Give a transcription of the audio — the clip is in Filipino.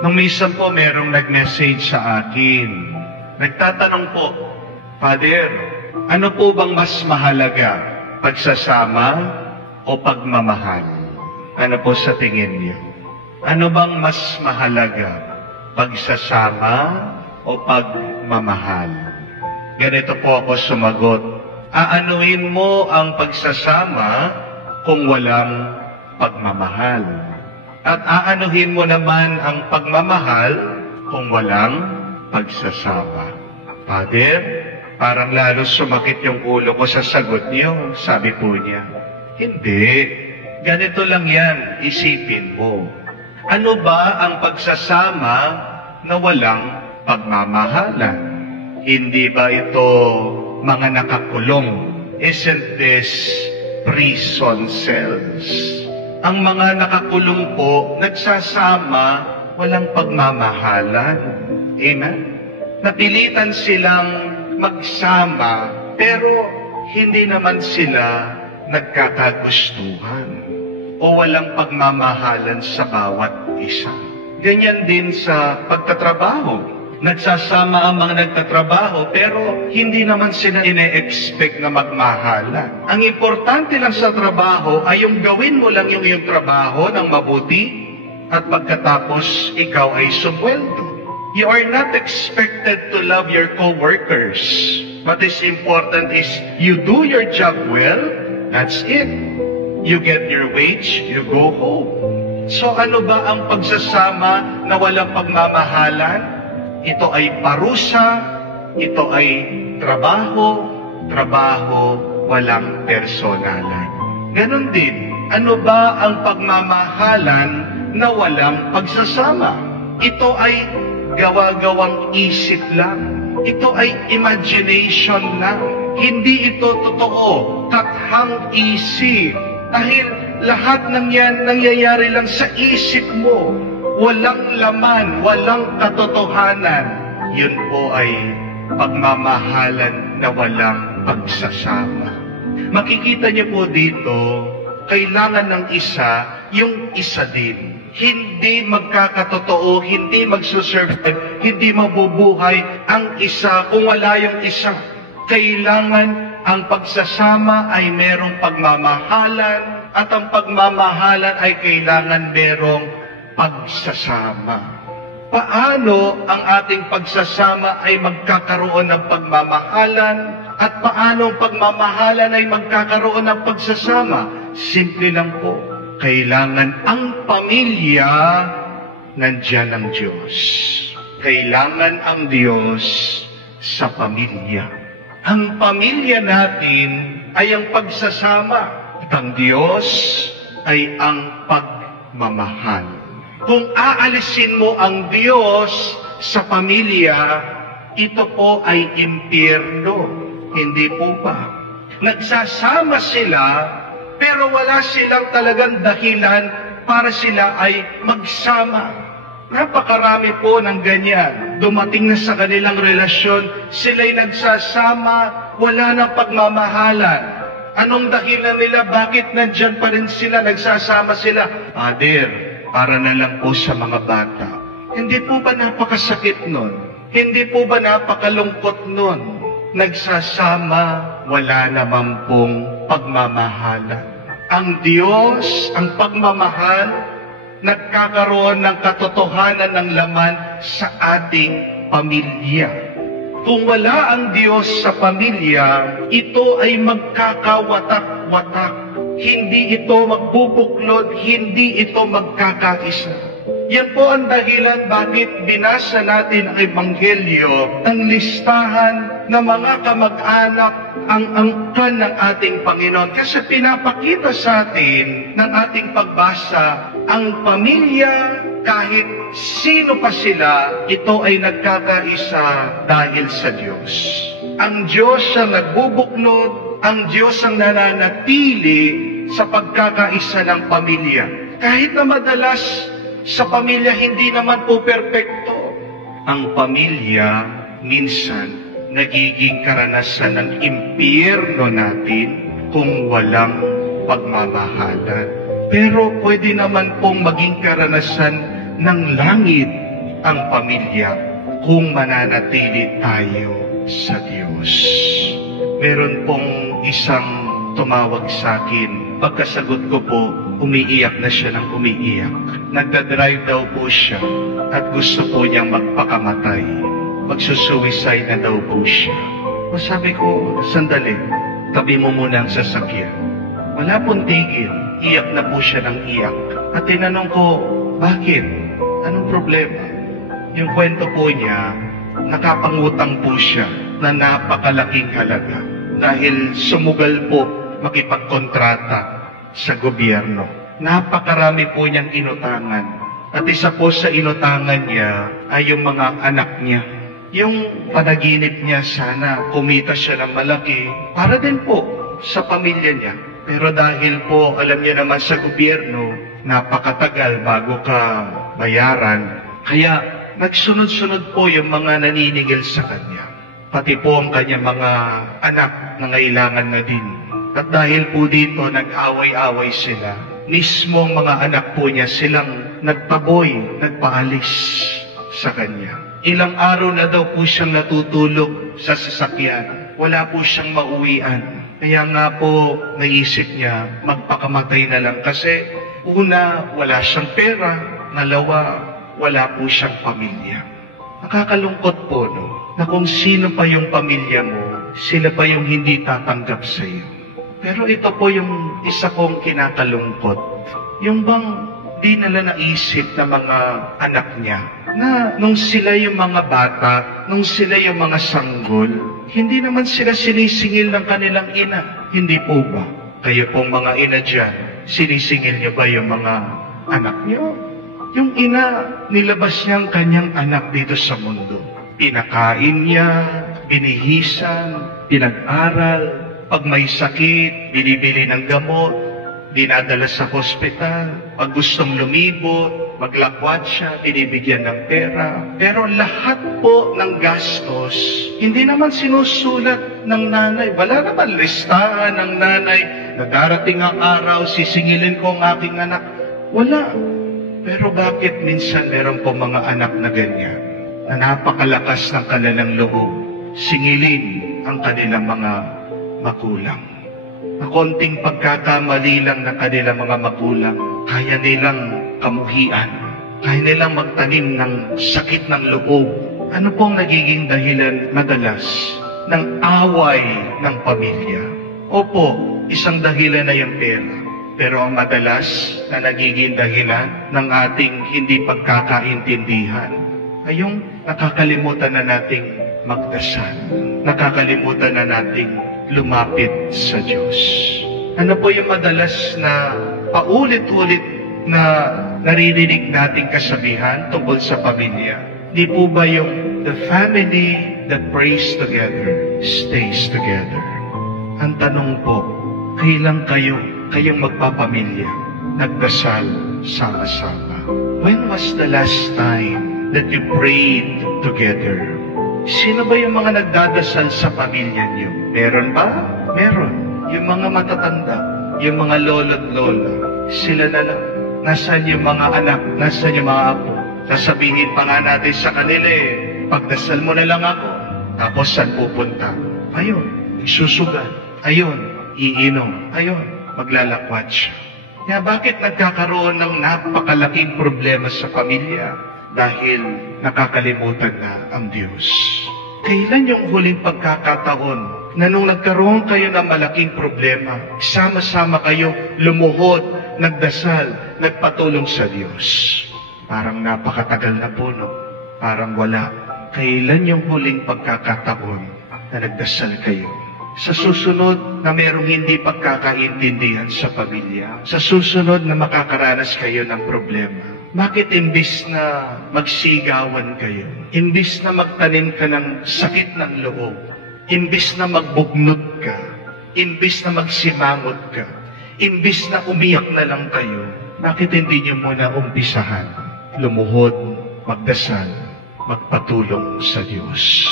Nung minsan po, merong nag-message sa akin. Nagtatanong po, Father, ano po bang mas mahalaga? Pagsasama o pagmamahal? Ano po sa tingin niyo? Ano bang mas mahalaga? Pagsasama o pagmamahal? Ganito po ako sumagot. Aanuhin mo ang pagsasama kung walang pagmamahal. At aanuhin mo naman ang pagmamahal kung walang pagsasama. Father, parang lalo sumakit yung ulo ko sa sagot niyo. Sabi po niya, hindi. Ganito lang yan, isipin mo. Ano ba ang pagsasama na walang pagmamahalan? Hindi ba ito mga nakakulong? Isn't this prison cells? Ang mga nakakulong po, nagsasama, walang pagmamahalan. Amen? Napilitan silang magsama, pero hindi naman sila nagkakagustuhan o walang pagmamahalan sa bawat isa. Ganyan din sa pagtatrabaho. Nagsasama ang mga nagtatrabaho, pero hindi naman sila ine-expect na magmahalan. Ang importante lang sa trabaho ay yung gawin mo lang yung iyong trabaho ng mabuti at pagkatapos ikaw ay sumweldo. You are not expected to love your co-workers. What is important is you do your job well, that's it. You get your wage, you go home. So ano ba ang pagsasama na walang pagmamahalan? Ito ay parusa, ito ay trabaho, walang personalan. Ganon din, ano ba ang pagmamahalan na walang pagsasama? Ito ay gawa-gawang isip lang. Ito ay imagination lang. Hindi ito totoo, kathang isip. Dahil lahat ng yan nangyayari lang sa isip mo. Walang laman, walang katotohanan. Yun po ay pagmamahalan na walang pagsasama. Makikita niyo po dito, kailangan ng isa, yung isa din. Hindi magkakatotoo, hindi magsusurvive, hindi mabubuhay ang isa kung wala yung isa. Kailangan ang pagsasama ay merong pagmamahalan at ang pagmamahalan ay kailangan merong pagsasama. Paano ang ating pagsasama ay magkakaroon ng pagmamahalan at paano ang pagmamahalan ay magkakaroon ng pagsasama? Simple lang po. Kailangan ang pamilya nandiyan ang Diyos. Kailangan ang Diyos sa pamilya. Ang pamilya natin ay ang pagsasama. At ang Diyos ay ang pagmamahal. Kung aalisin mo ang Diyos sa pamilya, ito po ay impyerno. Hindi po ba? Nagsasama sila, pero wala silang talagang dahilan para sila ay magsama. Napakarami po ng ganyan. Dumating na sa kanilang relasyon, sila'y nagsasama, wala nang pagmamahalan. Anong dahilan nila? Bakit nandyan pa rin sila, nagsasama sila? Father, para na lang po sa mga bata. Hindi po ba napakasakit nun? Hindi po ba napakalungkot nun? Nagsasama, wala naman pong pagmamahalan. Ang Diyos, ang pagmamahal, nagkakaroon ng katotohanan ng laman sa ating pamilya. Kung wala ang Diyos sa pamilya, ito ay magkakawatak-watak. Hindi ito magbubuklod, hindi ito magkakaisa. Yan po ang dahilan bakit binasa natin ang Ebanghelyo, ang listahan ng mga kamag-anak, ang angkan ng ating Panginoon. Kasi pinapakita sa atin ng ating pagbasa, ang pamilya, kahit sino pa sila, ito ay nagkakaisa dahil sa Diyos. Ang Diyos ang nagbubuklod, ang Diyos ang nananatili sa pagkakaisa ng pamilya. Kahit na madalas sa pamilya hindi naman po perpekto. Ang pamilya minsan nagiging karanasan ng impyerno natin kung walang pagmamahalan. Pero pwede naman pong maging karanasan ng langit ang pamilya kung mananatili tayo sa Diyos. Meron pong isang tumawag sa akin. Pagkasagot ko po, umiiyak na siya ng umiiyak. Nagdadrive daw po siya at gusto po niyang magpakamatay. Magsusuicide na daw po siya. Sabi ko, sandali, tabi mo muna ang sasakyan. Wala pong tigil. Iyak na po siya ng iyak. At tinanong ko, bakit? Anong problema? Yung kwento po niya, nakapangutang po siya na napakalaking halaga dahil sumugal po makipagkontrata sa gobyerno. Napakarami po niyang inutangan. At isa po sa inutangan niya ay yung mga anak niya. Yung panaginip niya, sana kumita siya ng malaki para din po sa pamilya niya. Pero dahil po, alam niyo naman sa gobyerno, napakatagal bago ka bayaran. Kaya nagsunod-sunod po yung mga naniningil sa kanya. Pati po ang kanyang mga anak na ngailangan na din. At dahil po dito, nag-away-away sila. Mismo ang mga anak po niya silang nagpaboy, nagpaalis sa kanya. Ilang araw na daw po siyang natutulog sa sasakyan. Wala po siyang mauwian. Kaya nga po, naisip niya, magpakamatay na lang kasi una, wala siyang pera, ngalawa, wala po siyang pamilya. Nakakalungkot po, no? Na kung sino pa yung pamilya mo, sila pa yung hindi tatanggap sa iyo. Pero ito po yung isa kong kinakalungkot. Yung bang di nila naisip na mga anak niya, na nung sila yung mga bata, nung sila yung mga sanggol, hindi naman sila sinisingil ng kanilang ina. Hindi po ba? Kayo pong mga ina dyan, sinisingil niyo ba yung mga anak niyo? Yung ina, nilabas niya ang kanyang anak dito sa mundo. Pinakain niya, binihisan, pinag-aral. Pag may sakit, binibili ng gamot, dinadala sa hospital. Pag gustong lumibot, maglakwat siya, binibigyan ng pera. Pero lahat po ng gastos, hindi naman sinusulat ng nanay. Wala naman listahan ng nanay na darating ang araw, sisingilin ko ang aking anak. Wala. Pero bakit minsan meron po mga anak na ganyan, na napakalakas ng kanilang loob, singilin ang kanilang mga magulang. Na konting pagkakamali lang ng kanilang mga magulang, kaya nilang kamuhian, kaya nilang magtanim ng sakit ng loob. Ano pong nagiging dahilan madalas ng away ng pamilya? Opo, isang dahilan na yung pera. Pero ang madalas na nagiging dahilan ng ating hindi pagkakaintindihan ay yung nakakalimutan na nating magdasal. Nakakalimutan na nating lumapit sa Diyos. Ano po yung madalas na paulit-ulit na naririnig nating kasabihan tungkol sa pamilya? Di po ba yung the family that prays together stays together? Ang tanong po, kailan kayong magpapamilya, nagdasal sama-sama? When was the last time that you prayed together? Sino ba yung mga nagdadasal sa pamilya niyo? Meron ba? Meron. Yung mga matatanda, yung mga lolo't lola, sila na lang. Nasaan yung mga anak? Nasaan yung mga apo? Sasabihin pa nga natin sa kanila pagdasal mo na lang ako. Tapos saan pupunta? Ayun, susugal. Ayun, iinom. Ayun, maglalakwat siya. Kaya bakit nagkakaroon ng napakalaking problema sa pamilya? Dahil nakakalimutan na ang Diyos. Kailan yung huling pagkakataon na nung nagkaroon kayo ng malaking problema, sama-sama kayo lumuhod, nagdasal, nagpatulong sa Diyos? Parang napakatagal na po, no? Parang wala. Kailan yung huling pagkakataon na nagdasal kayo? Sa susunod na merong hindi pagkakaintindihan sa pamilya, sa susunod na makakaranas kayo ng problema, bakit imbis na magsigawan kayo, imbis na magtanim ka ng sakit ng loob, imbis na magbugnot ka, imbis na magsimangot ka, imbis na umiyak na lang kayo, bakit hindi niyo muna umpisahan, lumuhod, magdasal, magpatulong sa Diyos?